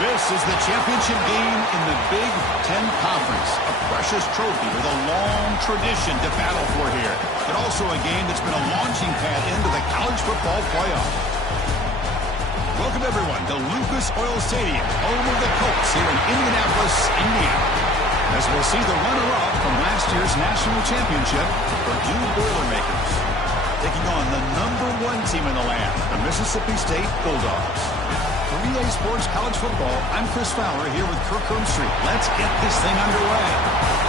This is the championship game in the Big Ten Conference. A precious trophy with a long tradition to battle for here. But also a game that's been a launching pad into the college football playoff. Welcome, everyone, to Lucas Oil Stadium, home of the Colts here in Indianapolis, Indiana. As we'll see the runner-up from last year's national championship, Purdue Boilermakers, taking on the #1 team in the land, the Mississippi State Bulldogs. For Relay Sports College Football, I'm Chris Fowler here with Kirk Street. Let's get this thing underway.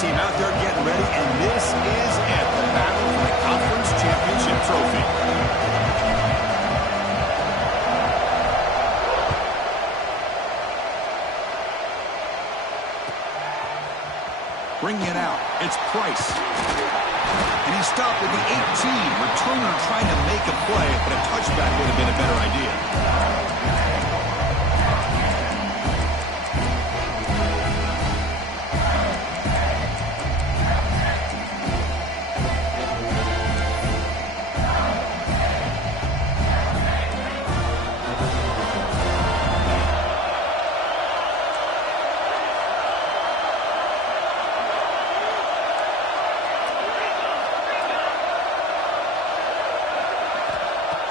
Team out there getting ready, and this is it, the battle for the conference championship trophy. Bringing it out, it's Price. And he stopped at the 18, returner trying to make a play, but a touchback would have been a better idea.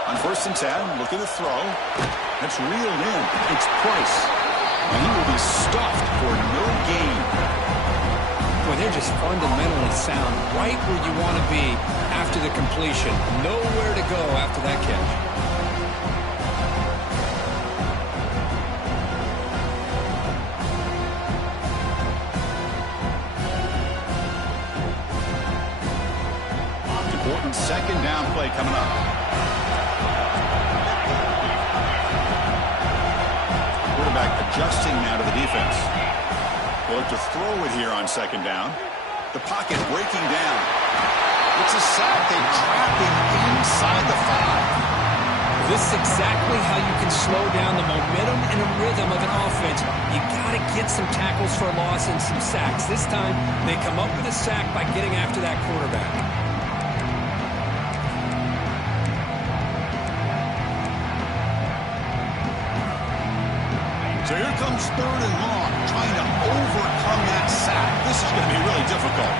On 1st and 10, looking to throw. That's reeled in. It's Price. And he will be stuffed for no gain. Well, they're just fundamentally sound, right where you want to be after the completion. Nowhere to go after that catch. Important 2nd down play coming up. Adjusting now to the defense. They'll look to throw it here on 2nd down. The pocket breaking down. It's a sack. They trap him inside the 5. This is exactly how you can slow down the momentum and a rhythm of an offense. You got to get some tackles for a loss and some sacks. This time, they come up with a sack by getting after that quarterback. So here comes 3rd and long, trying to overcome that sack. This is going to be really difficult.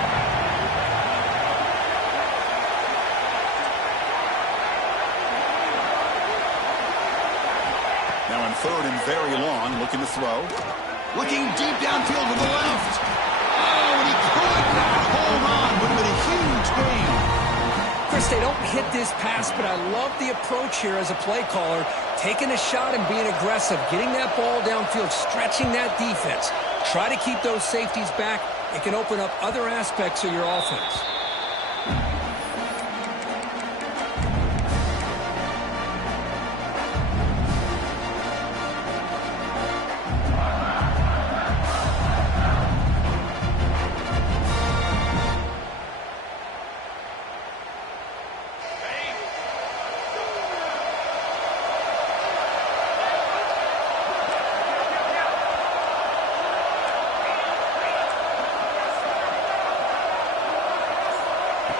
Now in 3rd and very long, looking to throw. Looking deep downfield to the left. Oh, and he could not hold on. Would have been a huge gain. Chris, they don't hit this pass, but I love the approach here as a play caller. Taking a shot and being aggressive, getting that ball downfield, stretching that defense. Try to keep those safeties back. It can open up other aspects of your offense.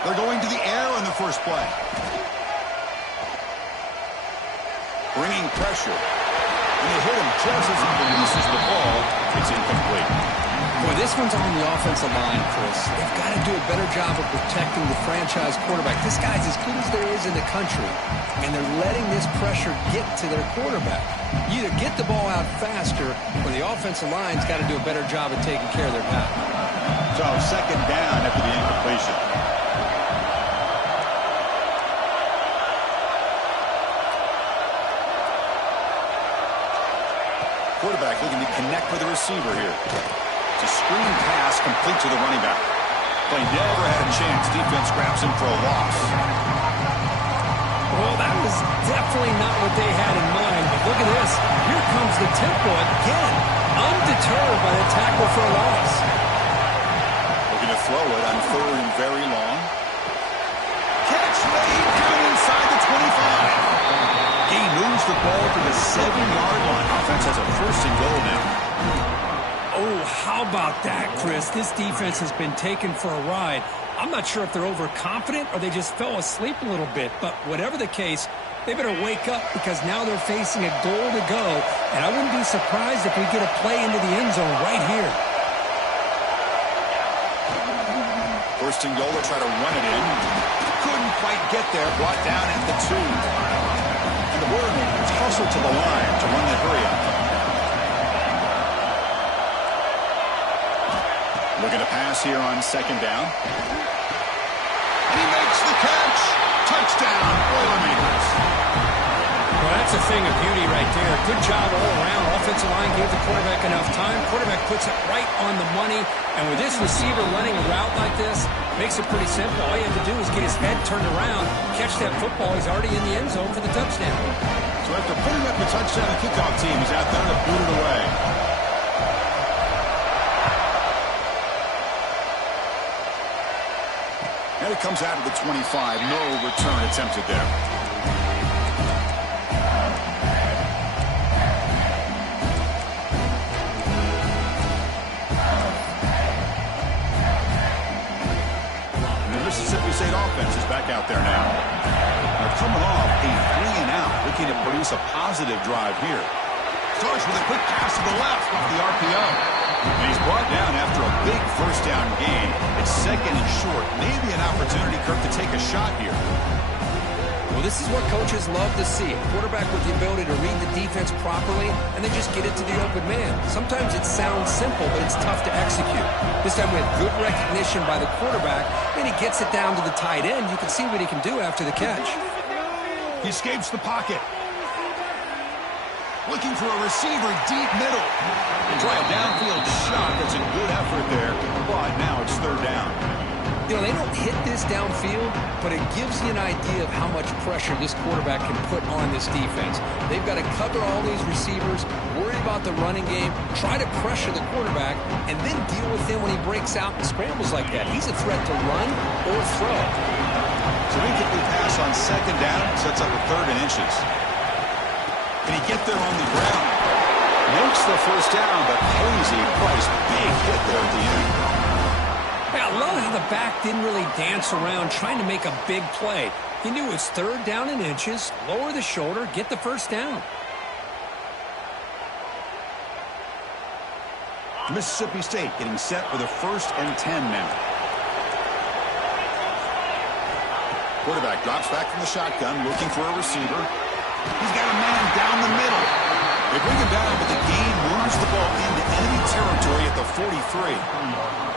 They're going to the air on the first play. Bringing pressure. And they hit him just as he releases the ball. It's incomplete. Boy, this one's on the offensive line, Chris. They've got to do a better job of protecting the franchise quarterback. This guy's as good as there is in the country, and they're letting this pressure get to their quarterback. You either get the ball out faster, or the offensive line's got to do a better job of taking care of their guy. So 2nd down after the incompletion. Quarterback looking to connect with the receiver here. It's a screen pass complete to the running back. Play never had a chance. Defense grabs him for a loss. Well, Well, that was definitely not what they had in mind. But look at this. Here comes the tempo again. Undeterred by the tackle for a loss. Looking to throw it on 3rd and very long. Catch made down inside the 25. He moves the ball to the 7-yard line. Offense has a 1st and goal now. Oh, how about that, Chris? This defense has been taken for a ride. I'm not sure if they're overconfident or they just fell asleep a little bit. But whatever the case, they better wake up because now they're facing a goal to go. And I wouldn't be surprised if we get a play into the end zone right here. 1st and goal, they'll try to run it in. Couldn't quite get there. Brought down at the 2. And the Boilermakers hustle to the line to run that hurry up. Looking to pass here on 2nd down. And he makes the catch. Touchdown, Boilermakers. Well, that's a thing of beauty right there. Good job all around. Offensive line gave the quarterback enough time. Quarterback puts it right on the money. And with this receiver running a route like this, makes it pretty simple. All you have to do is get his head turned around, catch that football. He's already in the end zone for the touchdown. So after putting up the touchdown, the kickoff team is out there to boot it away. And it comes out of the 25. No return attempted there. And the Mississippi State offense is back out there now. They're coming off a 3-and-out, looking to produce a positive drive here. Starts with a quick pass to the left off the RPO. And he's brought down after a big 1st down gain. It's 2nd and short. Maybe an opportunity, Kirk, to take a shot here. Well, this is what coaches love to see. A quarterback with the ability to read the defense properly and then just get it to the open man. Sometimes it sounds simple, but it's tough to execute. This time we have good recognition by the quarterback, and he gets it down to the tight end. You can see what he can do after the catch. He escapes the pocket. Looking for a receiver deep middle. They try a downfield shot. That's a good effort there. But now it's 3rd down. You know, they don't hit this downfield, but it gives you an idea of how much pressure this quarterback can put on this defense. They've got to cover all these receivers, worry about the running game, try to pressure the quarterback, and then deal with him when he breaks out and scrambles like that. He's a threat to run or throw. So incomplete pass on 2nd down. Sets up a 3rd and inches. Can he get there on the ground? Makes the 1st down, but pays a price. Big hit there at the end. Yeah, I love how the back didn't really dance around trying to make a big play. He knew it's 3rd down and inches, lower the shoulder, get the 1st down. Mississippi State getting set for the 1st and 10 now. Quarterback drops back from the shotgun, looking for a receiver. He's got a man down the middle. They bring him down, but the gain moves the ball into enemy territory at the 43.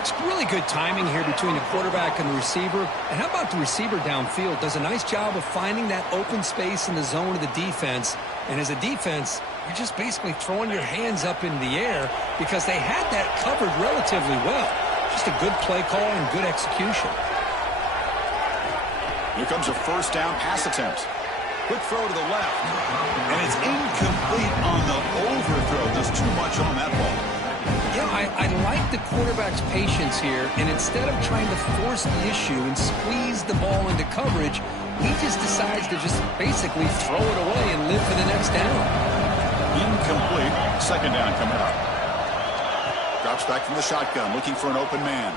It's really good timing here between the quarterback and the receiver. And how about the receiver downfield? Does a nice job of finding that open space in the zone of the defense. And as a defense, you're just basically throwing your hands up in the air because they had that covered relatively well. Just a good play call and good execution. Here comes a 1st down pass attempt. Quick throw to the left. And it's incomplete on the overthrow. Just too much on that ball. You know, I like the quarterback's patience here. And instead of trying to force the issue and squeeze the ball into coverage, he just decides to just basically throw it away and live for the next down. Incomplete. 2nd down coming up. Drops back from the shotgun, looking for an open man.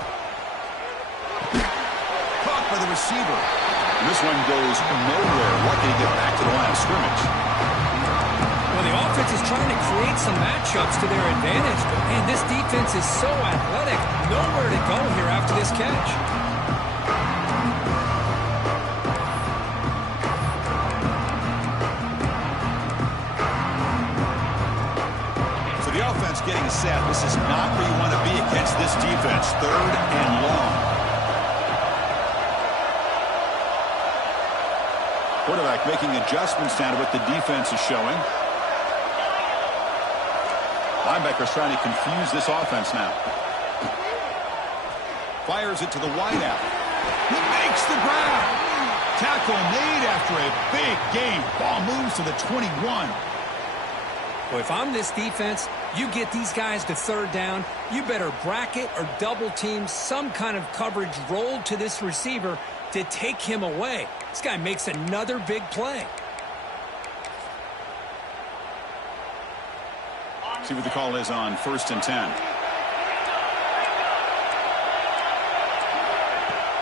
Caught by the receiver. And this one goes nowhere. Lucky to get back to the line of scrimmage. Well, the offense is trying to create some matchups to their advantage. But, man, this defense is so athletic. Nowhere to go here after this catch. So the offense getting set. This is not where you want to be against this defense. 3rd and long. Quarterback making adjustments down to what the defense is showing. Linebackers trying to confuse this offense now. Fires it to the wideout. He makes the grab. Tackle made after a big gain. Ball moves to the 21. Well, if I'm this defense, you get these guys to third down, you better bracket or double team some kind of coverage rolled to this receiver to take him away. This guy makes another big play. See what the call is on 1st and 10.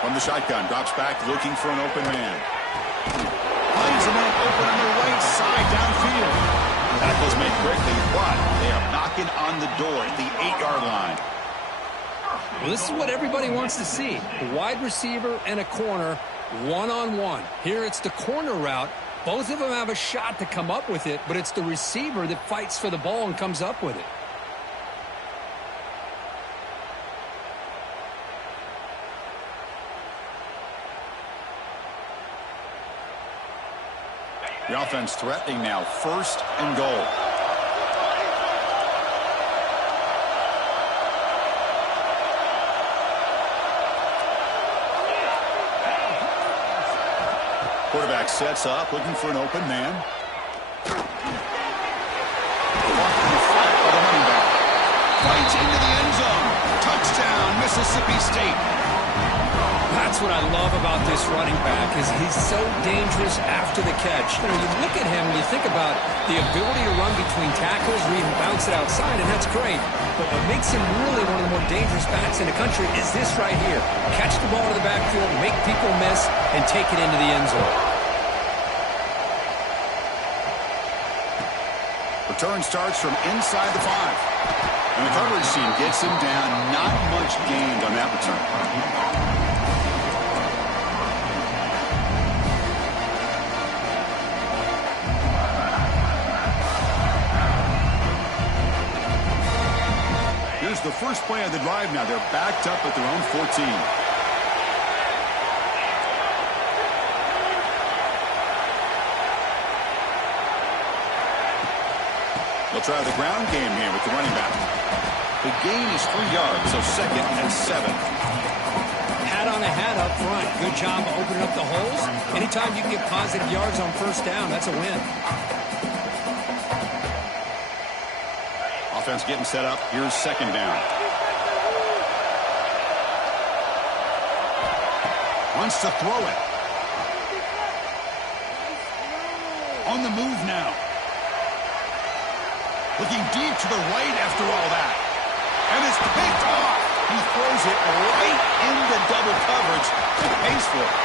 From the shotgun, drops back, looking for an open man. Finds a man open on the right side downfield. Tackle's made quickly, but they are knocking on the door at the 8-yard line. Well, this is what everybody wants to see. A wide receiver and a corner, one-on-one. Here it's the corner route. Both of them have a shot to come up with it, but it's the receiver that fights for the ball and comes up with it. The offense threatening now, 1st and goal. Quarterback sets up, looking for an open man. Fights into the end zone. Touchdown, Mississippi State. That's what I love about this running back is he's so dangerous after the catch. You know, you look at him and you think about the ability to run between tackles or even bounce it outside, and that's great. But what makes him really one of the more dangerous backs in the country is this right here. Catch the ball to the backfield, make people miss, and take it into the end zone. Return starts from inside the 5. And the coverage team gets him down. Not much gained on that return. Here's the first play of the drive now. They're backed up at their own 14. They'll try the ground game here with the running back. The gain is 3 yards, so 2nd and 7. Hat on a hat up front. Good job opening up the holes. Anytime you can get positive yards on 1st down, that's a win. Offense getting set up. Here's 2nd down. Wants to throw it. On the move now. Looking deep to the right after all that. And it's picked off. He throws it right into double coverage and pays for it.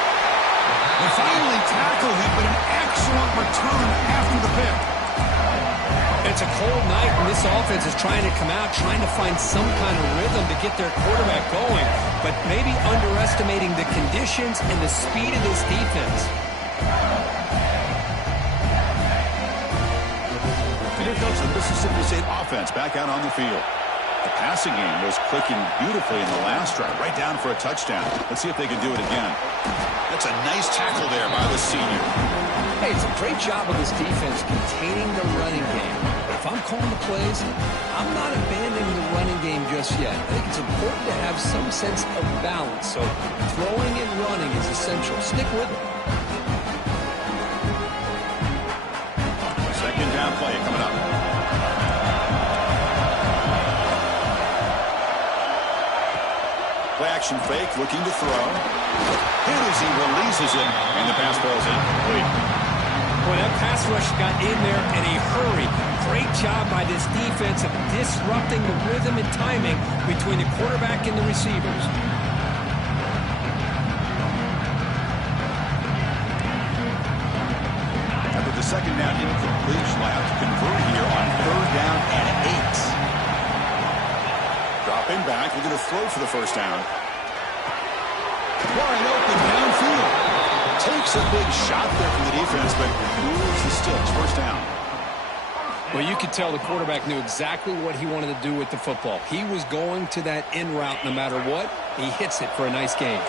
They finally tackle him, but an excellent return after the pick. It's a cold night, and this offense is trying to come out, trying to find some kind of rhythm to get their quarterback going, but maybe underestimating the conditions and the speed of this defense. Here comes the Mississippi State offense back out on the field. The passing game was clicking beautifully in the last drive, right down for a touchdown. Let's see if they can do it again. That's a nice tackle there by the senior. Hey, it's a great job of this defense containing the running game. If I'm calling the plays, I'm not abandoning the running game just yet. I think it's important to have some sense of balance. So throwing and running is essential. Stick with it. 2nd down play coming up. Play action fake, looking to throw. Hit as he releases it, and the pass ball's incomplete. Boy, that pass rush got in there in a hurry. Great job by this defense of disrupting the rhythm and timing between the quarterback and the receivers. After the 2nd down incomplete, she'll have to convert here on 3rd down and 8. Dropping back, looking to throw for the 1st down. Wide open downfield. Takes a big shot there from the defense, but moves the sticks. 1st down. Well, you could tell the quarterback knew exactly what he wanted to do with the football. He was going to that in route no matter what. He hits it for a nice gain.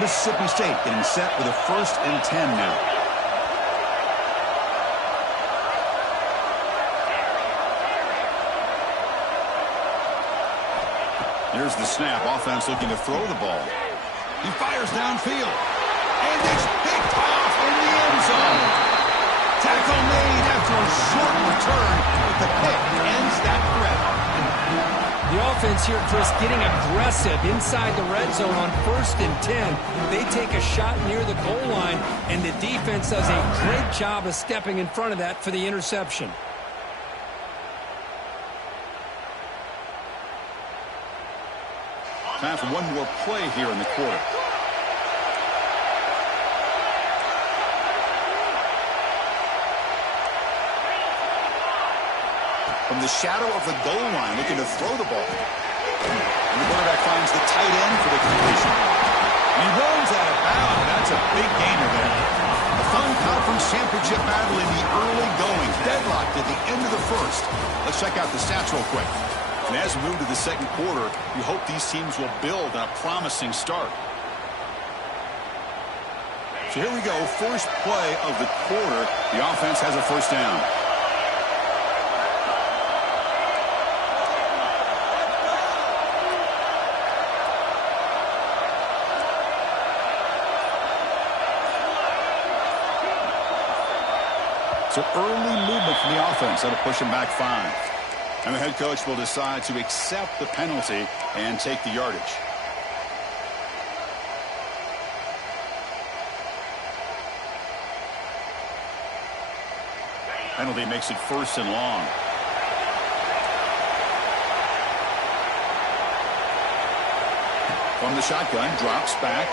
Mississippi State getting set with a 1st and 10 now. Here's the snap. Offense looking to throw the ball. He fires downfield. And it's picked off in the end zone. Tackle made after a short return, but the pick ends that threat. The offense here, Chris, getting aggressive inside the red zone on 1st and 10. They take a shot near the goal line, and the defense does a great job of stepping in front of that for the interception. Time for one more play here in the quarter. From the shadow of the goal line, looking to throw the ball. And the quarterback finds the tight end for the completion. He rolls out of bounds. That's a big gainer there. A fun conference championship battle in the early going. Deadlocked at the end of the first. Let's check out the stats real quick. And as we move to the second quarter, we hope these teams will build on a promising start. So here we go. First play of the quarter. The offense has a first down. So early movement from the offense. That'll push him back 5. And the head coach will decide to accept the penalty and take the yardage. Penalty makes it 1st and long. From the shotgun, drops back.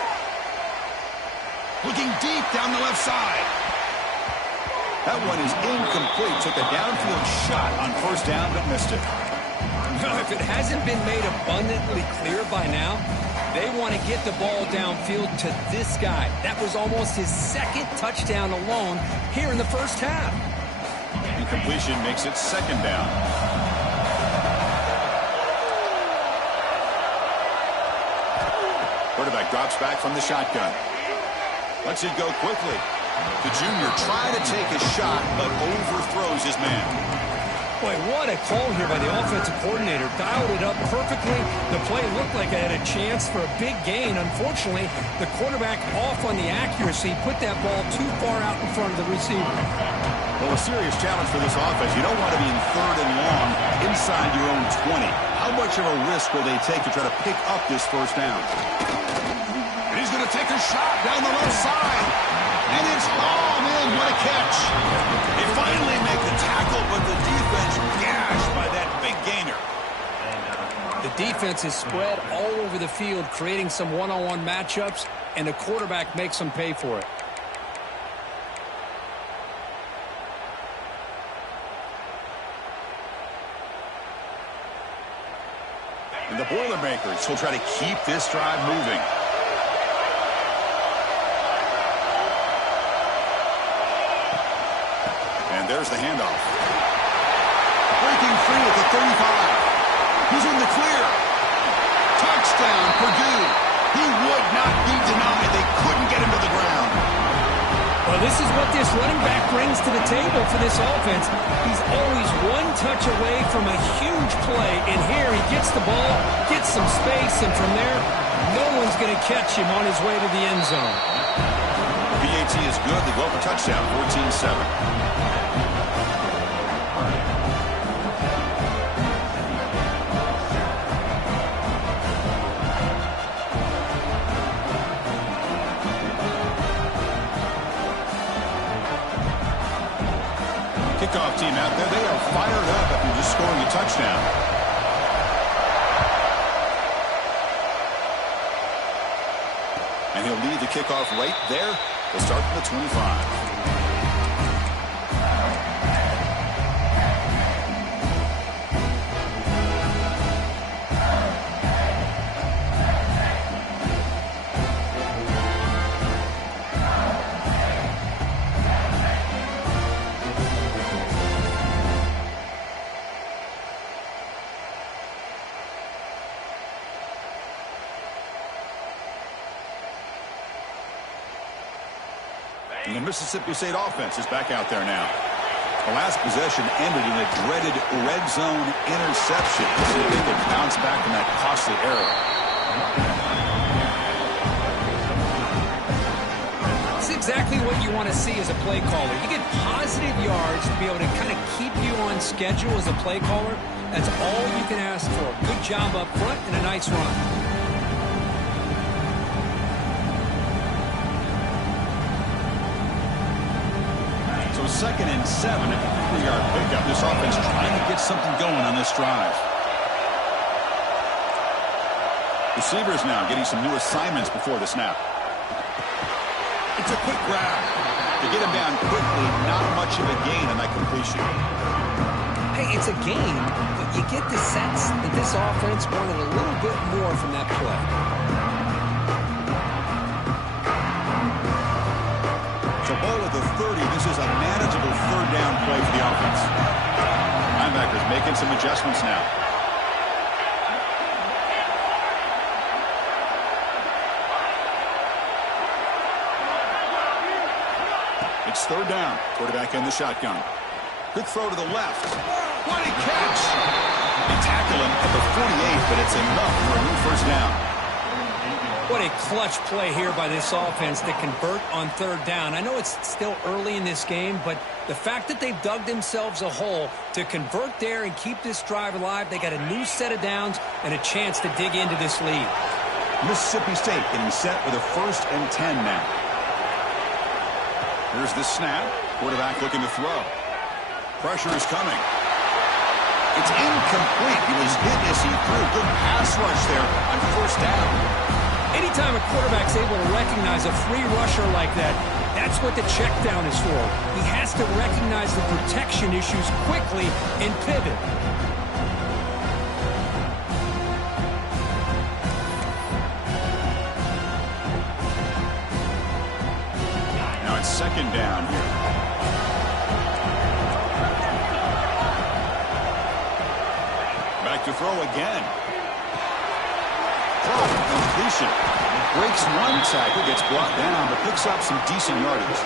Looking deep down the left side. That one is incomplete. Took a downfield shot on 1st down, but missed it. Well, if it hasn't been made abundantly clear by now, they want to get the ball downfield to this guy. That was almost his 2nd touchdown alone here in the first half. Incompletion makes it 2nd down. Quarterback drops back from the shotgun. Lets it go quickly. The junior trying to take a shot, but overthrows his man. Boy, what a call here by the offensive coordinator. Dialed it up perfectly. The play looked like it had a chance for a big gain. Unfortunately, the quarterback off on the accuracy, put that ball too far out in front of the receiver. Well, a serious challenge for this offense. You don't want to be in 3rd and long inside your own 20. How much of a risk will they take to try to pick up this first down? And he's going to take a shot down the left side. And it's hauled in. What a catch. They finally make the tackle, but the defense gashed by that big gainer. The defense is spread all over the field, creating some one-on-one matchups, and the quarterback makes them pay for it. And the Boilermakers will try to keep this drive moving. And there's the handoff. Breaking free at the 35. He's in the clear. Touchdown, Purdue. He would not be denied. They couldn't get him to the ground. Well, this is what this running back brings to the table for this offense. He's always one touch away from a huge play. And here he gets the ball, gets some space, and from there, no one's going to catch him on his way to the end zone. PAT is good. They go up a touchdown, 14-7. Kickoff team out there, they are fired up after just scoring a touchdown. And he'll lead the kickoff right there. They'll start from the 25. And the Mississippi State offense is back out there now. The last possession ended in a dreaded red zone interception. See if they can bounce back from that costly error. exactly what you want to see as a play caller. You get positive yards to be able to kind of keep you on schedule as a play caller. That's all you can ask for. Good job up front and a nice run. So 2nd and 7 at the 3-yard pickup. This offense trying to get something going on this drive. Receivers now getting some new assignments before the snap. It's a quick grab. To get him down quickly, not much of a gain on that completion. Hey, it's a game, but you get the sense that this offense wanted a little bit more from that play. So ball at the 30. This is a manageable 3rd down play for the offense. Linebackers making some adjustments now. It's 3rd down. Quarterback in the shotgun. Good throw to the left. What a catch! They tackle him at the 48, but it's enough for a new 1st down. What a clutch play here by this offense to convert on 3rd down. I know it's still early in this game, but the fact that they've dug themselves a hole to convert there and keep this drive alive, they got a new set of downs and a chance to dig into this lead. Mississippi State getting set with a 1st and 10 now. Here's the snap. Quarterback looking to throw. Pressure is coming. It's incomplete. He was hit as he threw. Good pass rush there on 1st down. Anytime a quarterback's able to recognize a free rusher like that, that's what the check down is for. He has to recognize the protection issues quickly and pivot. Now it's 2nd down here. Back to throw again. Throw, completion. Breaks one tackle, gets brought down, but picks up some decent yardage.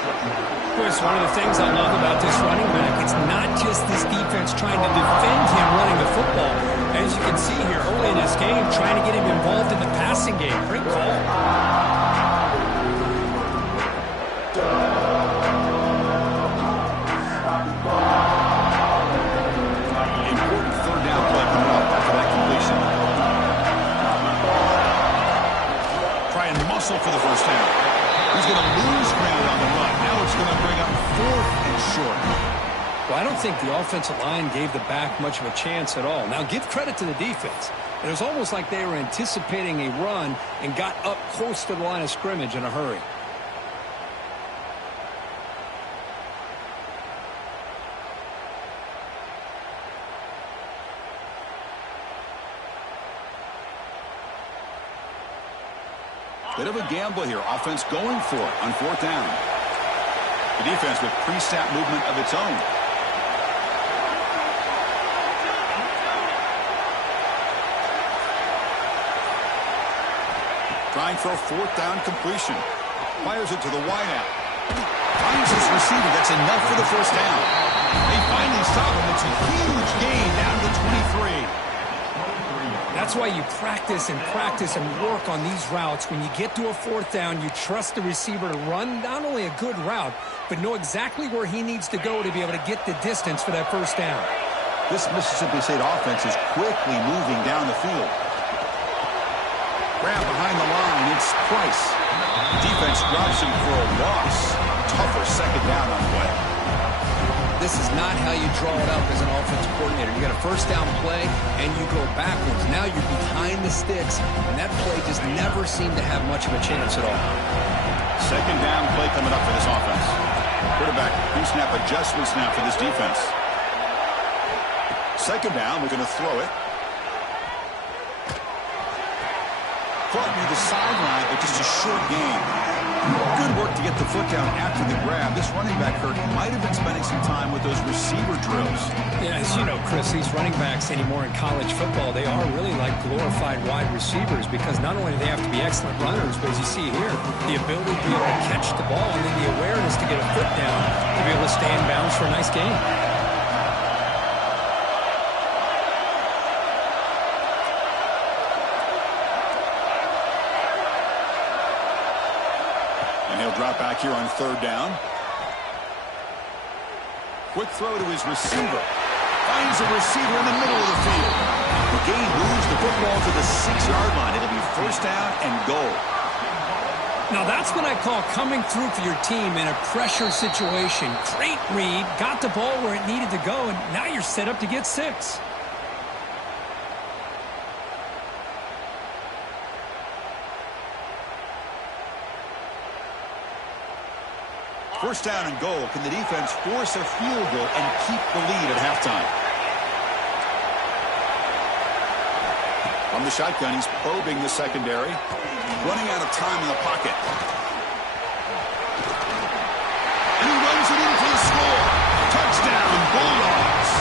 Chris, one of the things I love about this running back, it's not just this defense trying to defend him running the football. As you can see here early in this game, trying to get him involved in the passing game. Great call. Important 3rd down play coming up after that completion. Try and muscle for the 1st down. He's going to lose ground on the run. Now it's going to bring up 4th and short. Well, I don't think the offensive line gave the back much of a chance at all. Now, give credit to the defense. It was almost like they were anticipating a run and got up close to the line of scrimmage in a hurry. Bit of a gamble here. Offense going for it on 4th down. The defense with pre-snap movement of its own. Trying for a 4th down completion. Fires it to the wideout. Finds his receiver. That's enough for the 1st down. They finally stop him. It's a huge gain down to 23. That's why you practice and work on these routes. When you get to a 4th down, you trust the receiver to run not only a good route, but know exactly where he needs to go to be able to get the distance for that 1st down. This Mississippi State offense is quickly moving down the field. Grab behind the line. It's Price. Defense drops him for a loss. Tougher 2nd down on the way. This is not how you draw it up as an offensive coordinator. You got a 1st down play, and you go backwards. Now you're behind the sticks, and that play just never seemed to have much of a chance at all. 2nd down play coming up for this offense. Quarterback pre-snap adjustments now for this defense. 2nd down, we're going to throw it. Caught near the sideline, but just a short gain. Good work to get the foot down after the grab. This running back, Kirk, might have been spending some time with those receiver drills. Yeah, as you know, Chris, these running backs anymore in college football, they are really like glorified wide receivers because not only do they have to be excellent runners, but as you see here, the ability to be able to catch the ball and then the awareness to get a foot down to be able to stay in bounds for a nice gain. And he'll drop back here on third down. Quick throw to his receiver. Finds a receiver in the middle of the field. The gain moves the football to the 6-yard line. It'll be first down and goal. Now that's what I call coming through for your team in a pressure situation. Great read, got the ball where it needed to go, and now you're set up to get 6. First down and goal. Can the defense force a field goal and keep the lead at halftime? From the shotgun, he's probing the secondary. Running out of time in the pocket. And he runs it in for the score. Touchdown, Bulldogs.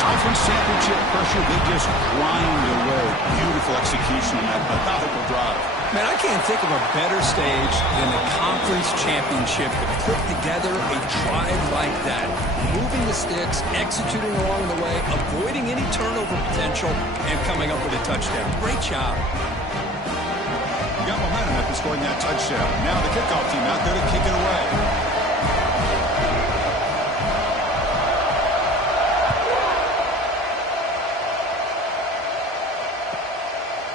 Conference championship pressure, they just grind away. Beautiful execution on that methodical drive. Man, I can't think of a better stage than the conference championship to put together a drive like that. Moving the sticks, executing along the way, avoiding any turnover potential, and coming up with a touchdown. Great job. Got momentum after scoring that touchdown. Now the kickoff team out there to kick it away.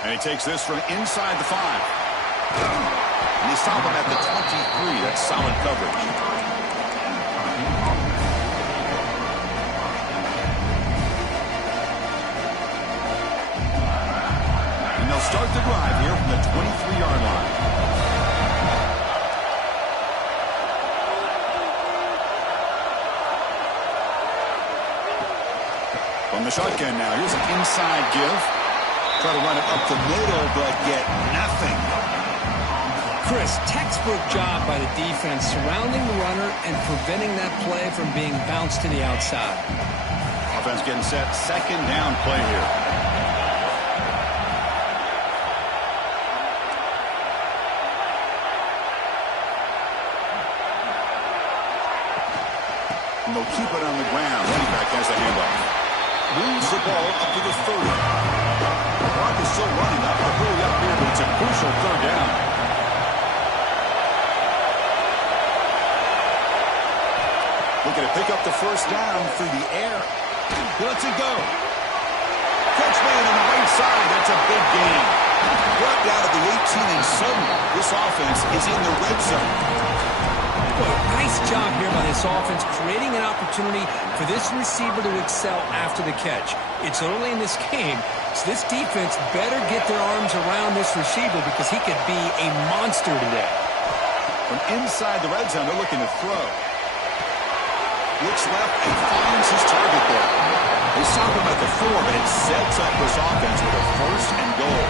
And he takes this from inside the 5. And they stop him at the 23. That's solid coverage. And they'll start the drive here from the 23-yard line. From the shotgun now. Here's an inside give. Try to run it up the middle, but get nothing. Chris, textbook job by the defense surrounding the runner and preventing that play from being bounced to the outside. Offense getting set. Second down play here. And they'll keep it on the ground. Running back has the handoff. Moves the ball up to the 30. The clock is still running up. They're really up here, but it's a crucial third down. Looking to pick up the first down through the air. He lets it go. Catch made on the right side. That's a big gain. Brought down at the 18, and suddenly this offense is in the red zone. Boy, nice job here by this offense, creating an opportunity for this receiver to excel after the catch. It's early in this game, so this defense better get their arms around this receiver because he could be a monster today. From inside the red zone, they're looking to throw. Looks left and finds his target there. They stop him at the 4, but it sets up this offense with a first and goal.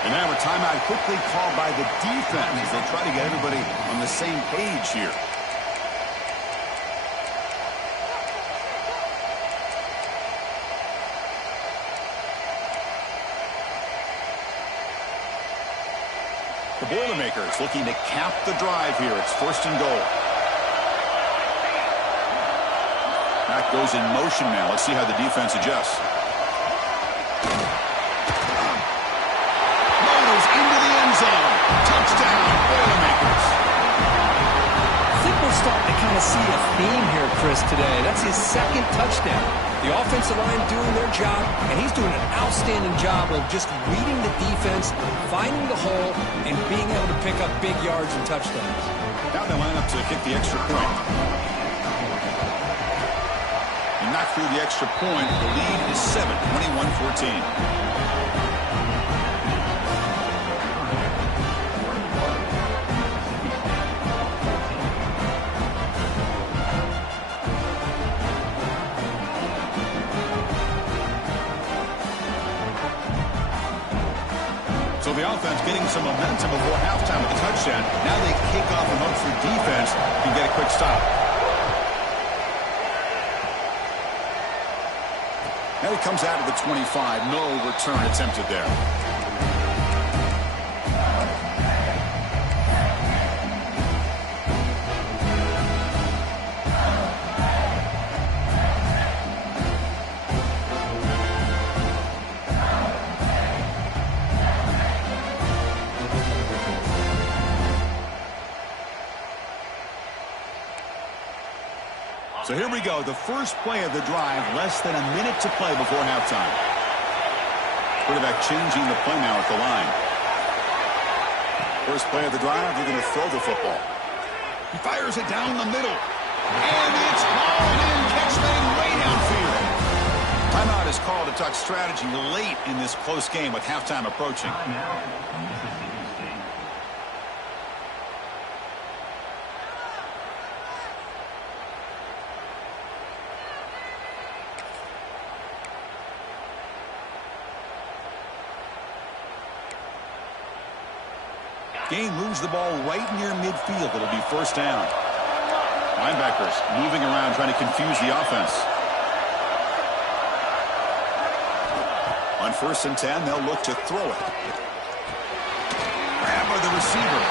And now a timeout quickly called by the defense as they try to get everybody on the same page here. The Boilermakers looking to cap the drive here. It's first and goal. That goes in motion now. Let's see how the defense adjusts. Into the end zone. Touchdown, Boilermakers. I think we're starting to kind of see a theme here, Chris, today. That's his second touchdown. The offensive line doing their job, and he's doing an outstanding job of just reading the defense, finding the hole, and being able to pick up big yards and touchdowns. Now they line up to kick the extra point. And not through the extra point. The lead is 7, 21-14. So the offense getting some momentum before halftime with the touchdown. Now they kick off and hope for defense and get a quick stop. Now he comes out of the 25. No return attempted there. So here we go, the first play of the drive, less than a minute to play before halftime. Quarterback changing the play now at the line. First play of the drive, they're going to throw the football. He fires it down the middle. And it's hauled in, catch made way downfield. Timeout is called to talk strategy late in this close game with halftime approaching. Game moves the ball right near midfield. It'll be first down. Linebackers moving around, trying to confuse the offense. On 1st and 10, they'll look to throw it. Grab by the receiver.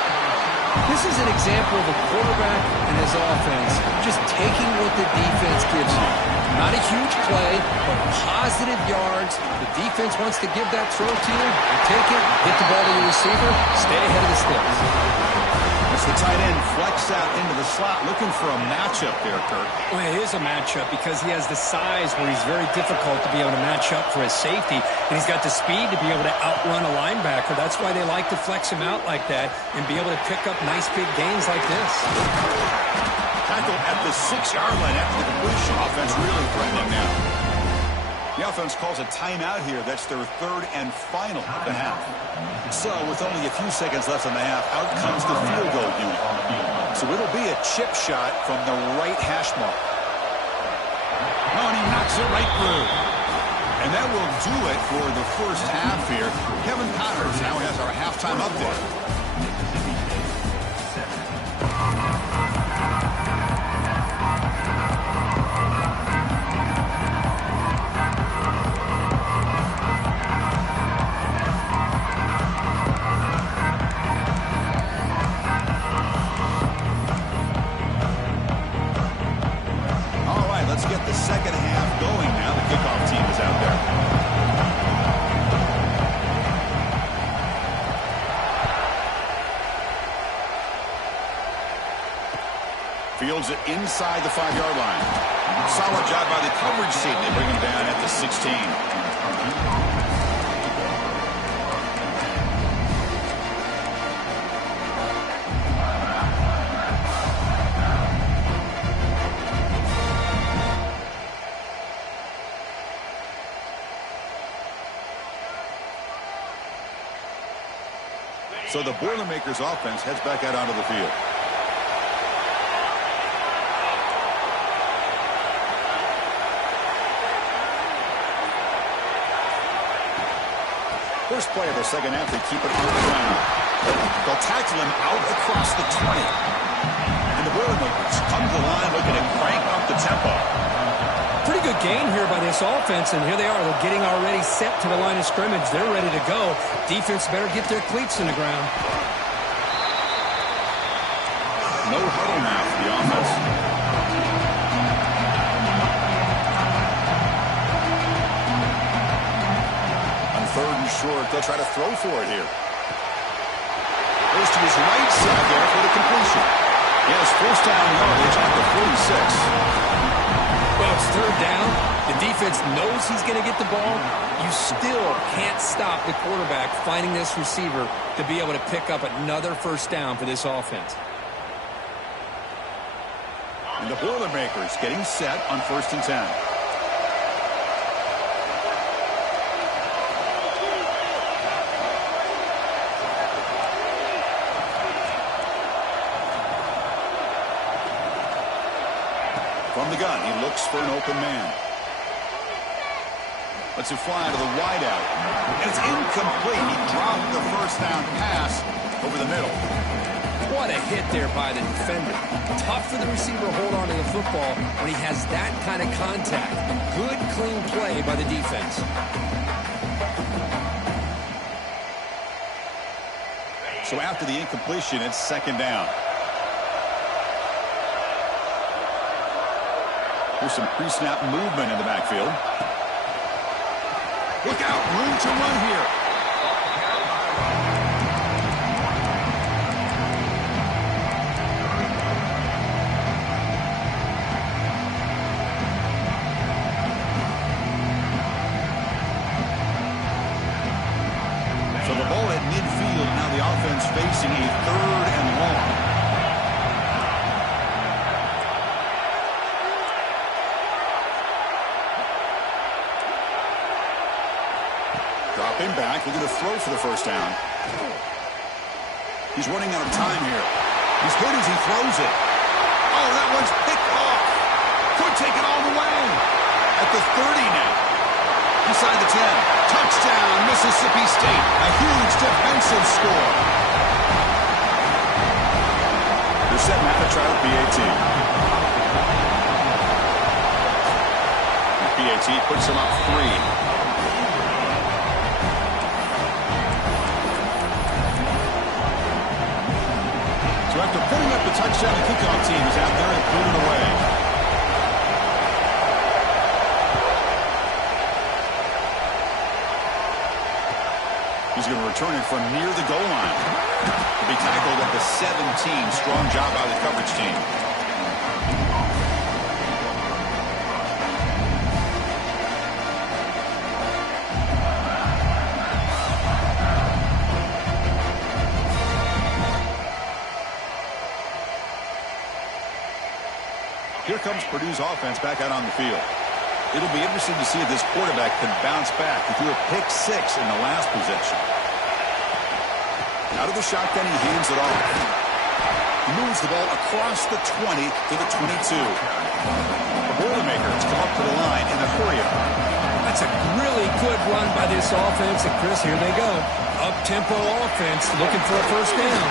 This is an example of a quarterback and his offense just taking what the defense gives you. Not a huge play, but positive yards. The defense wants to give that throw to you. You take it, get the ball to your receiver, stay ahead of the sticks. As the tight end flex out into the slot, looking for a matchup there, Kirk. Well, it is a matchup because he has the size where he's very difficult to be able to match up for his safety, and he's got the speed to be able to outrun a linebacker. That's why they like to flex him out like that and be able to pick up nice big gains like this. Tackle at the 6-yard line after the completion. Offense really threatening now. The offense calls a timeout here. That's their 3rd and final of the half. So with only a few seconds left in the half, out comes the field goal unit. So it'll be a chip shot from the right hash mark. Oh, and he knocks it right through. And that will do it for the first half here. Kevin Connors now has our halftime update. Second half going now. The kickoff team is out there. Fields it inside the 5-yard line. Solid job by the coverage team. They bring him down at the 16. So the Boilermakers offense heads back out onto the field. First play of the second half, they keep it on the ground. They'll tackle him out across the 20. And the Boilermakers come to the line looking to crank up the tempo. Pretty good gain here by this offense, and here they are. They're getting already set to the line of scrimmage. They're ready to go. Defense better get their cleats in the ground. No huddle now for the offense. On 3rd and short, they'll try to throw for it here. Goes to his right side there for the completion. He has first down yardage at the 46. Well, it's 3rd down. The defense knows he's going to get the ball. You still can't stop the quarterback finding this receiver to be able to pick up another first down for this offense. And the Boilermakers getting set on 1st and 10. From the gun, he looks for an open man. Lets it fly to the wideout. And it's incomplete. He dropped the first down pass over the middle. What a hit there by the defender. Tough for the receiver to hold on to the football when he has that kind of contact. Good, clean play by the defense. So after the incompletion, it's 2nd down. Here's some pre-snap movement in the backfield. Look out, room to run here. So the ball at midfield, and now the offense facing a 3rd and long. Dropping back, looking to throw for the first down. He's running out of time here. He's hit as he throws it. Oh, that one's picked off. Could take it all the way. At the 30 now. Inside the 10. Touchdown, Mississippi State. A huge defensive score. They're setting out to try with BAT. BAT puts him up 3. After putting up the touchdown, the kickoff team is out there and putting it away. He's going to return it from near the goal line. To be tackled at the 17. Strong job by the coverage team. Here comes Purdue's offense back out on the field. It'll be interesting to see if this quarterback can bounce back. He threw a pick 6 in the last possession. Out of the shotgun, he hands it off. He moves the ball across the 20 to the 22. The Boilermakers come up to the line in a hurry-up. That's a really good run by this offense. And, Chris, here they go. Up-tempo offense looking for a first down.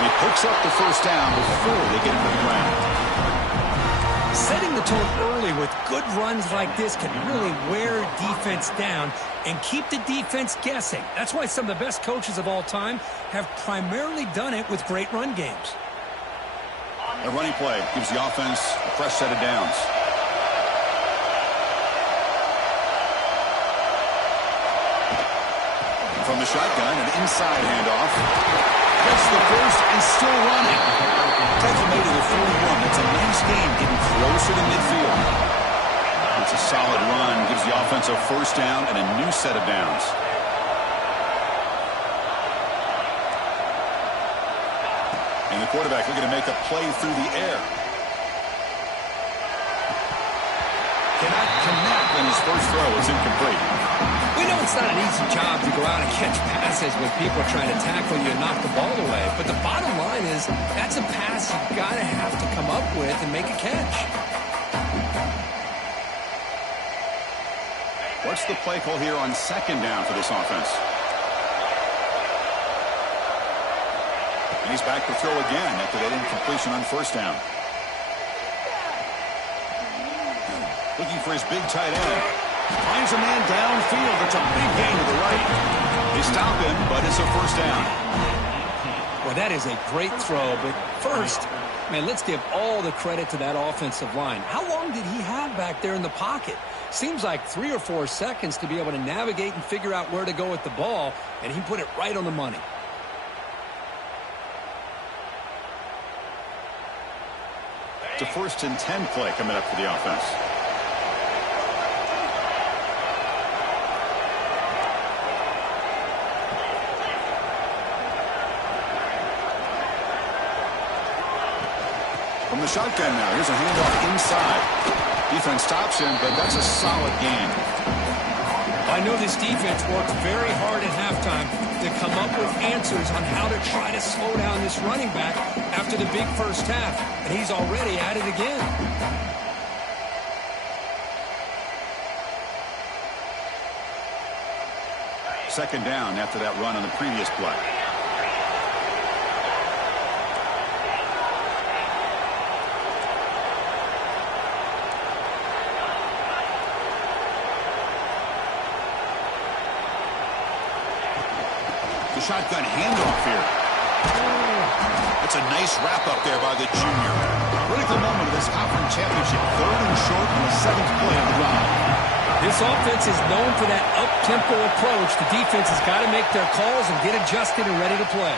And he picks up the first down before they get into the ground. Setting the tone early with good runs like this can really wear defense down and keep the defense guessing. That's why some of the best coaches of all time have primarily done it with great run games. A running play gives the offense a fresh set of downs. From the shotgun, an inside handoff. Gets the first and still running. Takes him to the 41. That's a nice game, getting closer to midfield. It's a solid run. Gives the offense a first down and a new set of downs. And the quarterback looking to make a play through the air. Cannot connect on his first throw. It's incomplete. We know it's not an easy job to go out and catch passes when people are trying to tackle you and knock the ball away. But the bottom line is that's a pass you've got to have to come up with and make a catch. What's the play call here on second down for this offense? And he's back to throw again after that incompletion on first down. Looking for his big tight end. Finds a man downfield. It's a big gain to the right. They stop him, but it's a first down. Well, that is a great throw. But first, man, let's give all the credit to that offensive line. How long did he have back there in the pocket? Seems like 3 or 4 seconds to be able to navigate and figure out where to go with the ball, and he put it right on the money. It's a 1st and 10 play coming up for the offense. From the shotgun now, here's a handoff inside. Defense stops him, but that's a solid gain. I know this defense worked very hard at halftime to come up with answers on how to try to slow down this running back after the big first half, and he's already at it again. Second down after that run on the previous play. Shotgun handoff here. That's a nice wrap-up there by the junior. Critical moment of this conference championship. 3rd and short on the 7th play of the drive. This offense is known for that up-tempo approach. The defense has got to make their calls and get adjusted and ready to play.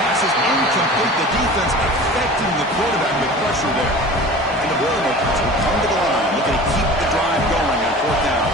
Pass is incomplete. The defense affecting the quarterback with pressure there. And the Boilermakers will come to the line, looking to keep the drive going on 4th down.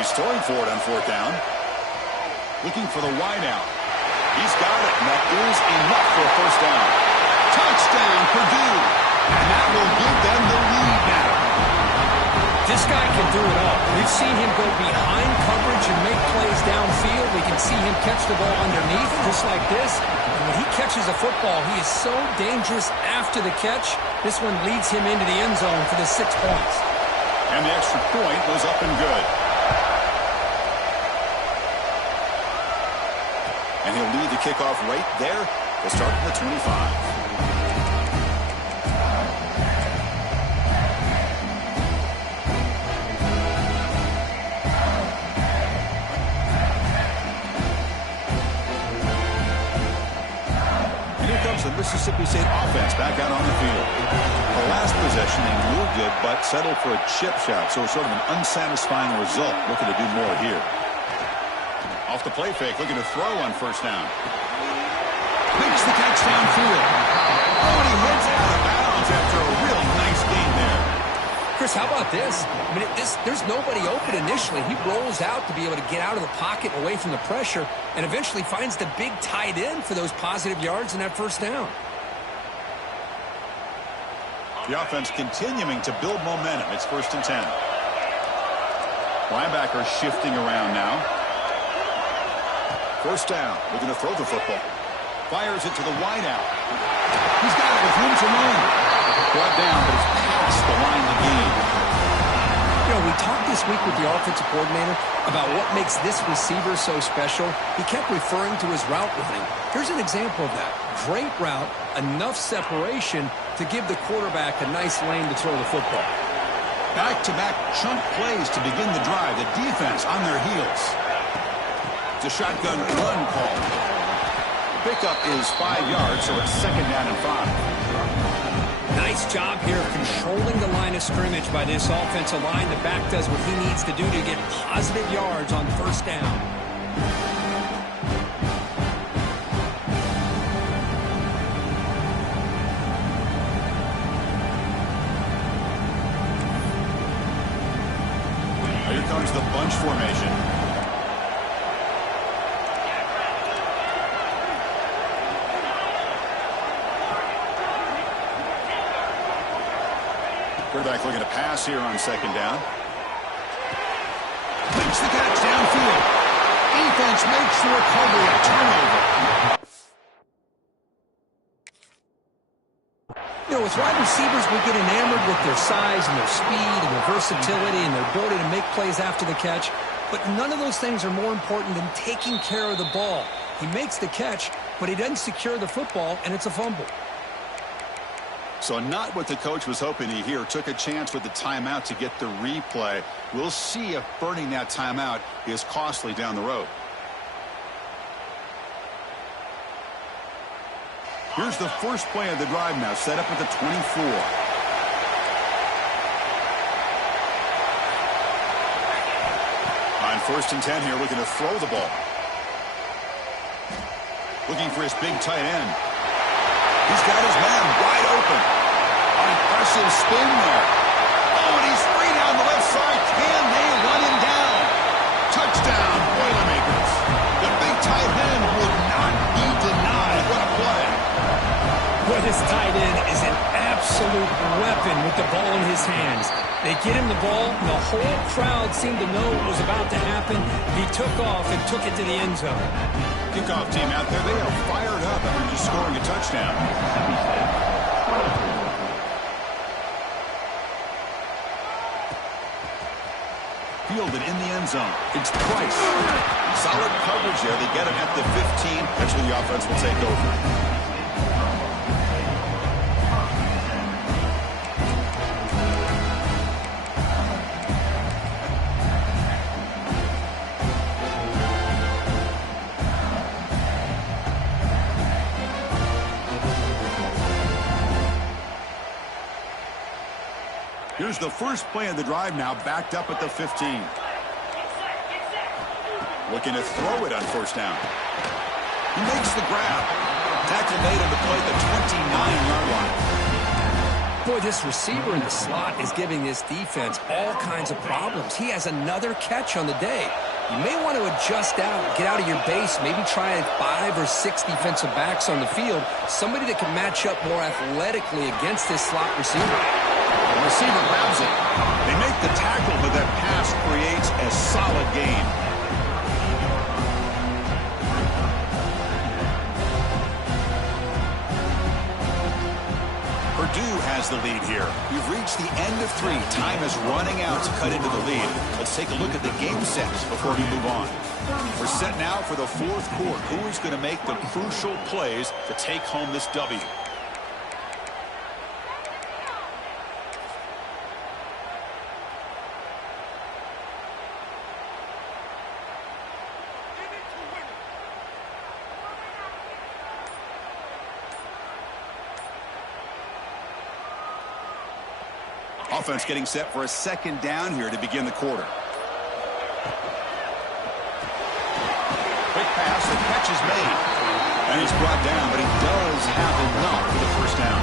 He's throwing for it on 4th down. Looking for the wide out. He's got it, and that is enough for a 1st down. Touchdown, Purdue. And that will give them the lead now. This guy can do it all. We've seen him go behind coverage and make plays downfield. We can see him catch the ball underneath, just like this. And when he catches a football, he is so dangerous after the catch. This one leads him into the end zone for the 6 points. And the extra point was up and good. And he'll lead the kickoff right there to start at the 25. The Mississippi State offense back out on the field. The last possession, they moved it, but settled for a chip shot, so sort of an unsatisfying result. Looking to do more here. Off the play fake, looking to throw on 1st down. Makes the catch downfield. Oh, and he heads out of bounds after a real nice gain there. Chris, how about this? I mean, there's nobody open initially. He rolls out to be able to get out of the pocket away from the pressure and eventually finds the big tight end for those positive yards in that 1st down. The offense continuing to build momentum. It's 1st and 10. Linebacker shifting around now. 1st down. Looking to throw the football. Fires it to the wide out. He's got it with room to run. Brought down, but it's past the line of gain. You know, we talked this week with the offensive coordinator about what makes this receiver so special. He kept referring to his route running. Here's an example of that. Great route, enough separation to give the quarterback a nice lane to throw the football. Back-to-back chunk plays to begin the drive. The defense on their heels. It's a shotgun run call. Pickup is 5 yards, so it's 2nd down and 5. Nice job here of controlling the line of scrimmage by this offensive line. The back does what he needs to do to get positive yards on 1st down. Here comes the bunch formation. Quarterback looking to pass here on 2nd down. Makes the catch downfield. Defense makes the recovery. A turnover. You know, as wide receivers, we get enamored with their size and their speed and their versatility and their ability to make plays after the catch. But none of those things are more important than taking care of the ball. He makes the catch, but he doesn't secure the football, and it's a fumble. So not what the coach was hoping to hear. Took a chance with the timeout to get the replay. We'll see if burning that timeout is costly down the road. Here's the first play of the drive now, set up at the 24. On 1st and 10 here, looking to throw the ball. Looking for his big tight end. He's got his man wide open. An impressive spin there. Oh, and he's free down the left side. Can they run him down? Touchdown, Boilermakers. The big tight end would not be denied. What a play. Well, this tight end is an absolute weapon with the ball in his hands. They get him the ball, and the whole crowd seemed to know what was about to happen. He took off and took it to the end zone. Kickoff team out there, they are fired up after just scoring a touchdown. Fielded in the end zone. It's Price. Solid coverage there. They get him at the 15. That's where the offense will take over. Here's the first play of the drive now, backed up at the 15. Looking to throw it on 1st down. He makes the grab. Tackle made on the play at the 29-yard line. Boy, Boy, this receiver in the slot is giving this defense all kinds of problems. He has another catch on the day. You may want to adjust out, get out of your base, maybe try 5 or 6 defensive backs on the field, somebody that can match up more athletically against this slot receiver. The receiver grabs it. They make the tackle, but that pass creates a solid gain. Purdue has the lead here. We've reached the end of 3. Time is running out to cut into the lead. Let's take a look at the game sets before we move on. We're set now for the 4th quarter. Who is going to make the crucial plays to take home this W? Offense getting set for a 2nd down here to begin the quarter. Quick pass, the catch is made. And he's brought down, but he does have enough for the 1st down.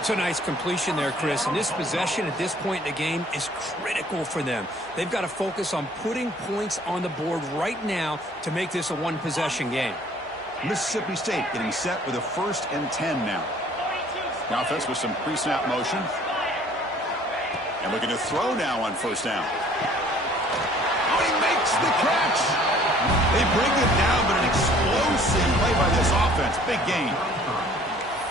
It's a nice completion there, Chris. And this possession at this point in the game is critical for them. They've got to focus on putting points on the board right now to make this a 1-possession game. Mississippi State getting set with a 1st and 10 now. The offense with some pre-snap motion. And looking to throw now on 1st down. Oh, he makes the catch. They bring it down, but an explosive play by this offense. Big gain.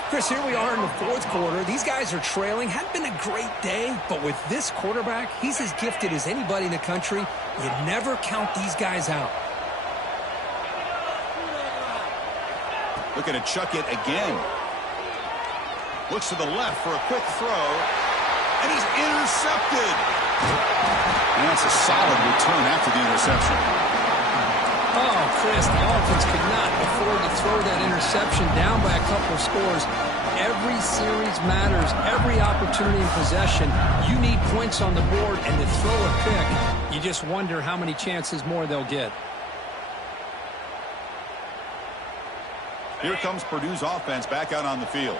Chris, here we are in the 4th quarter. These guys are trailing. Hadn't been a great day, but with this quarterback, he's as gifted as anybody in the country. You never count these guys out. Looking to chuck it again. Looks to the left for a quick throw. And he's intercepted. And that's a solid return after the interception. Oh, Chris, the offense could not afford to throw that interception down by a couple of scores. Every series matters. Every opportunity in possession. You need points on the board, and to throw a pick, you just wonder how many chances more they'll get. Here comes Purdue's offense back out on the field.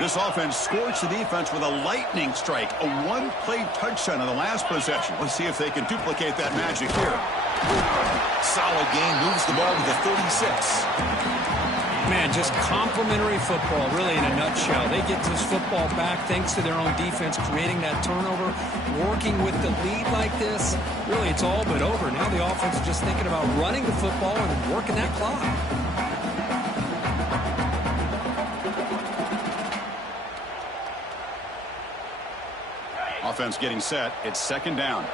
This offense scorched the defense with a lightning strike, a 1-play touchdown in the last possession. Let's see if they can duplicate that magic here. Solid gain, moves the ball to the 36. Man, just complimentary football, really, in a nutshell. They get this football back thanks to their own defense, creating that turnover, working with the lead like this. Really, it's all but over. Now the offense is just thinking about running the football and working that clock. Offense getting set. It's 2nd down.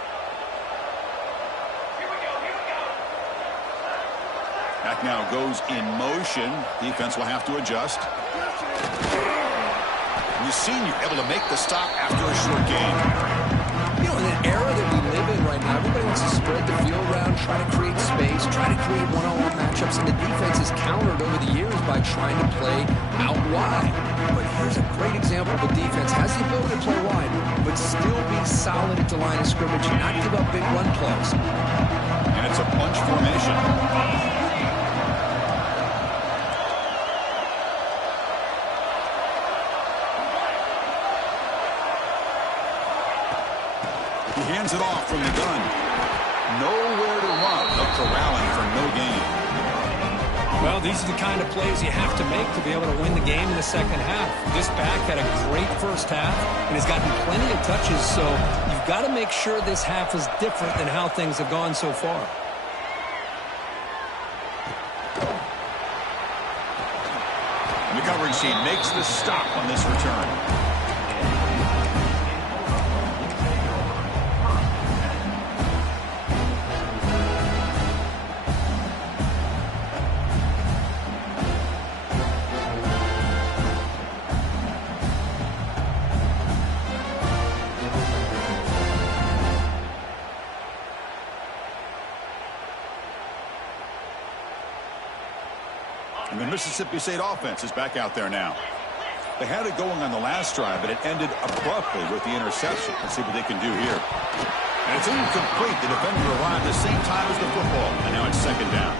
Back now goes in motion. Defense will have to adjust. The senior able to make the stop after a short gain. You know, in an era that we live in right now, everybody wants to spread the field around, try to create space, try to create one-on-one matchups, and the defense is countered over the years by trying to play out wide. But here's a great example of a defense has the ability to play wide, but still be solid at the line of scrimmage and not give up big run plays. And it's a bunch formation. He hands it off from the gun. Nowhere to run. They're corralling for no gain. Well, these are the kind of plays you have to make to be able to win the game in the 2nd half. This back had a great 1st half and has gotten plenty of touches, so you've got to make sure this half is different than how things have gone so far. And the coverage team makes the stop on this return. And the Mississippi State offense is back out there now. They had it going on the last drive, but it ended abruptly with the interception. Let's see what they can do here. And it's incomplete. The defender arrived at the same time as the football, and now it's 2nd down.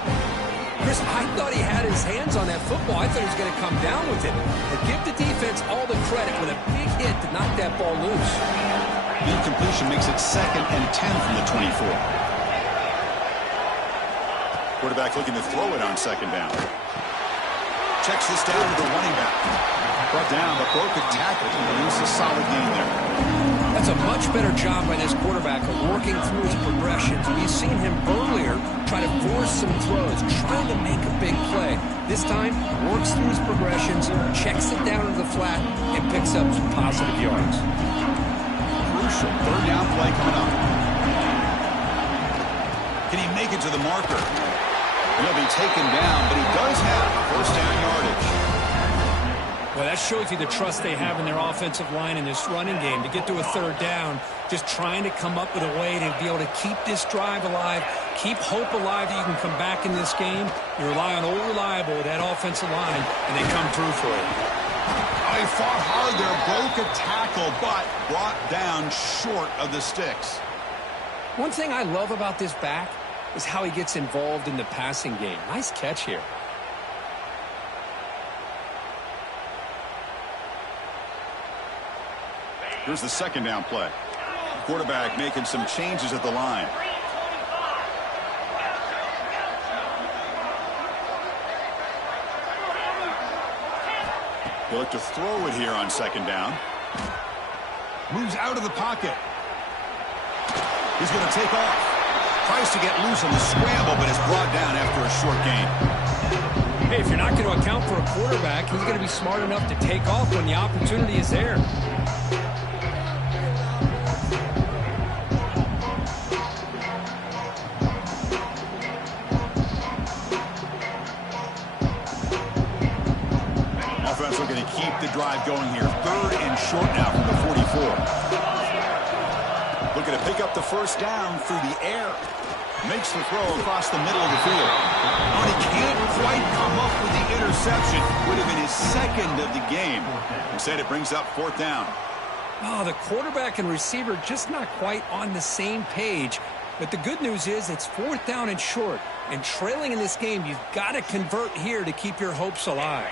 Chris, I thought he had his hands on that football. I thought he was going to come down with it. But give the defense all the credit with a big hit to knock that ball loose. The incompletion makes it 2nd and 10 from the 24. Quarterback looking to throw it on 2nd down. Checks this down to the running back. Brought down, but broke a tackle to lose a solid gain there. That's a much better job by this quarterback of working through his progressions. We've seen him earlier try to force some throws, trying to make a big play. This time, works through his progressions, checks it down into the flat, and picks up some positive yards. Crucial 3rd down play coming up. Can he make it to the marker? He'll be taken down, but he does have 1st down yardage. Well, that shows you the trust they have in their offensive line in this running game. To get to a 3rd down, just trying to come up with a way to be able to keep this drive alive, keep hope alive that you can come back in this game. You rely on old reliable, that offensive line, and they come through for it. He fought hard there, broke a tackle, but brought down short of the sticks. One thing I love about this back is how he gets involved in the passing game. Nice catch here. Here's the 2nd down play. Quarterback making some changes at the line. He'll look to throw it here on 2nd down. Moves out of the pocket. He's going to take off. Tries to get loose on the scramble, but is brought down after a short gain. Hey, if you're not going to account for a quarterback, he's going to be smart enough to take off when the opportunity is there. Offense looking to keep the drive going here. 3rd and short now from the 44. Looking to pick up the 1st down through the air. Makes the throw across the middle of the field. But he can't quite come up with the interception. Would have been his 2nd of the game. Instead, it brings up 4th down. Oh, the quarterback and receiver just not quite on the same page. But the good news is it's 4th down and short. And trailing in this game, you've got to convert here to keep your hopes alive.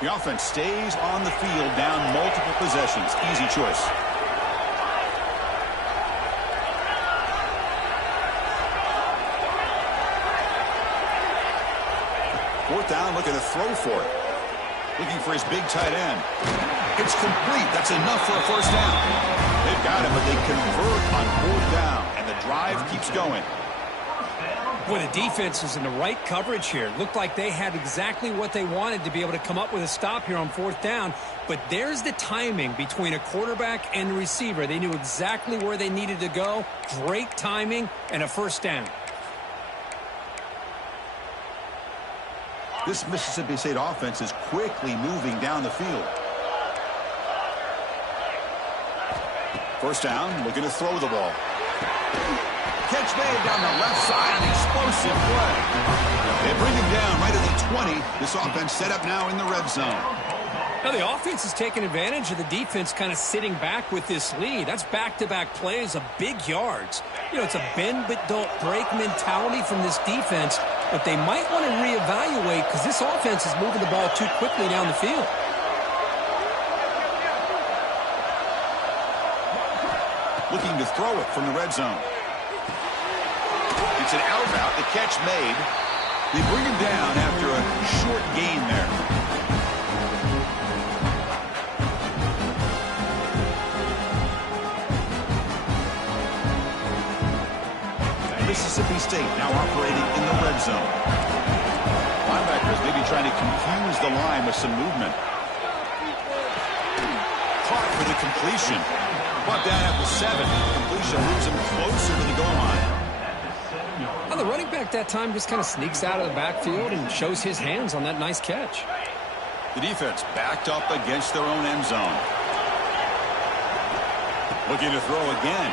The offense stays on the field down multiple possessions. Easy choice. 4th down, looking to throw for it. Looking for his big tight end. It's complete. That's enough for a 1st down. They've got it, but they convert on 4th down, and the drive keeps going. Boy, the defense is in the right coverage here. Looked like they had exactly what they wanted to be able to come up with a stop here on 4th down. But there's the timing between a quarterback and the receiver. They knew exactly where they needed to go. Great timing and a 1st down. This Mississippi State offense is quickly moving down the field. 1st down, looking to throw the ball. Catch made down the left side, an explosive play. They bring him down right at the 20. This offense set up now in the red zone. Now the offense is taking advantage of the defense kind of sitting back with this lead. That's back-to-back plays of big yards. You know, it's a bend but don't break mentality from this defense, but they might want to reevaluate because this offense is moving the ball too quickly down the field. Looking to throw it from the red zone. It's an out route. The catch made. They bring him down after a short gain there. Mississippi State now operating in the red zone. Linebackers maybe trying to confuse the line with some movement. Caught for the completion. Brought down at the 7. Completion moves him closer to the goal line. Well, the running back that time just kind of sneaks out of the backfield and shows his hands on that nice catch. The defense backed up against their own end zone. Looking to throw again.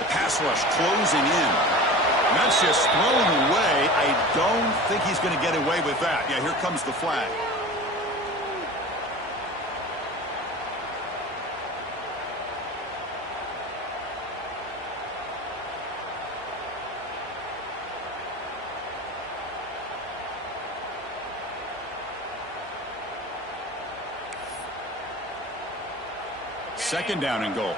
The pass rush closing in. And that's just thrown away. I don't think he's going to get away with that. Yeah, here comes the flag. Second down and goal.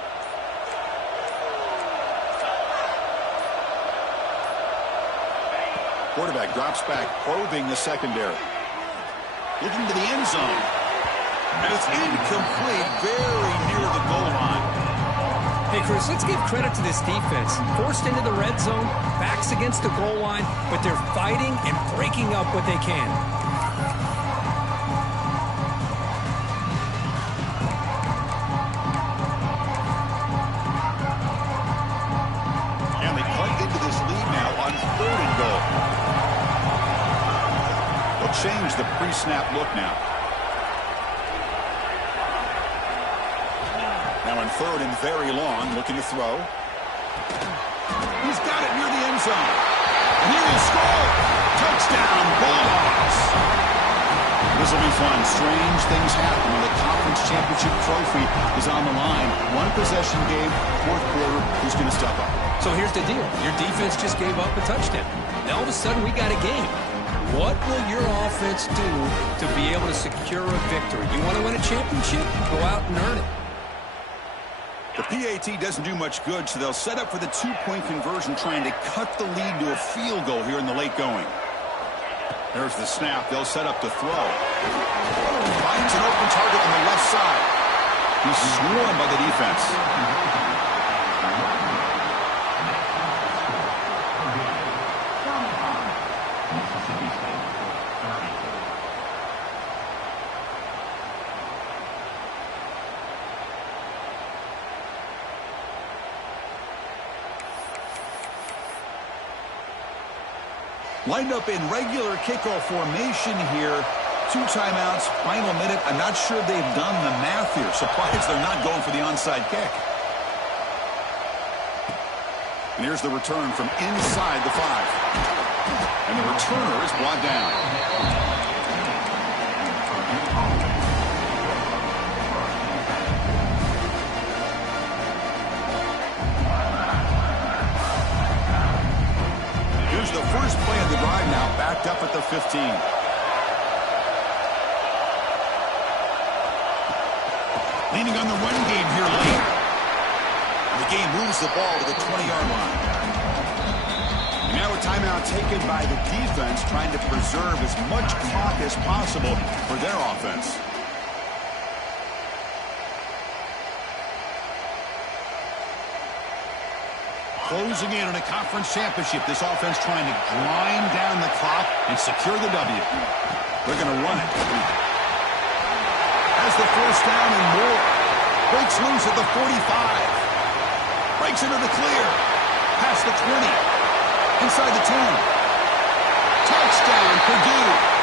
Quarterback drops back, probing the secondary. Looking to the end zone. And it's incomplete, very near the goal line. Hey, Chris, let's give credit to this defense. Forced into the red zone, backs against the goal line, but they're fighting and breaking up what they can. And they cut into this lead now on 3rd and goal. They'll change the pre-snap look now. Now in 3rd and very long, looking to throw. He's got it near the end zone. And he will score. Touchdown, Bulldogs. This will be fun. Strange things happen when the conference championship trophy is on the line. One possession game, 4th quarter. Who's going to step up? So here's the deal. Your defense just gave up a touchdown. Now all of a sudden we got a game. What will your offense do to be able to secure a victory? You want to win a championship? Go out and earn it. The PAT doesn't do much good, so they'll set up for the 2-point conversion, trying to cut the lead to a field goal here in the late going. There's the snap. They'll set up to throw. Finds an open target on the left side. He's swarmed by the defense. Lined up in regular kickoff formation here. 2 timeouts, final minute. I'm not sure they've done the math here. Surprised they're not going for the onside kick. And here's the return from inside the 5. And the returner is brought down. The first play of the drive now, backed up at the 15. Leaning on the run game here late. The game moves the ball to the 20-yard line. And now a timeout taken by the defense, trying to preserve as much clock as possible for their offense. Closing in on a conference championship, this offense trying to grind down the clock and secure the W. They're going to run it. Has the first down and more. Breaks loose at the 45. Breaks into the clear. Past the 20. Inside the 10. Touchdown, Purdue.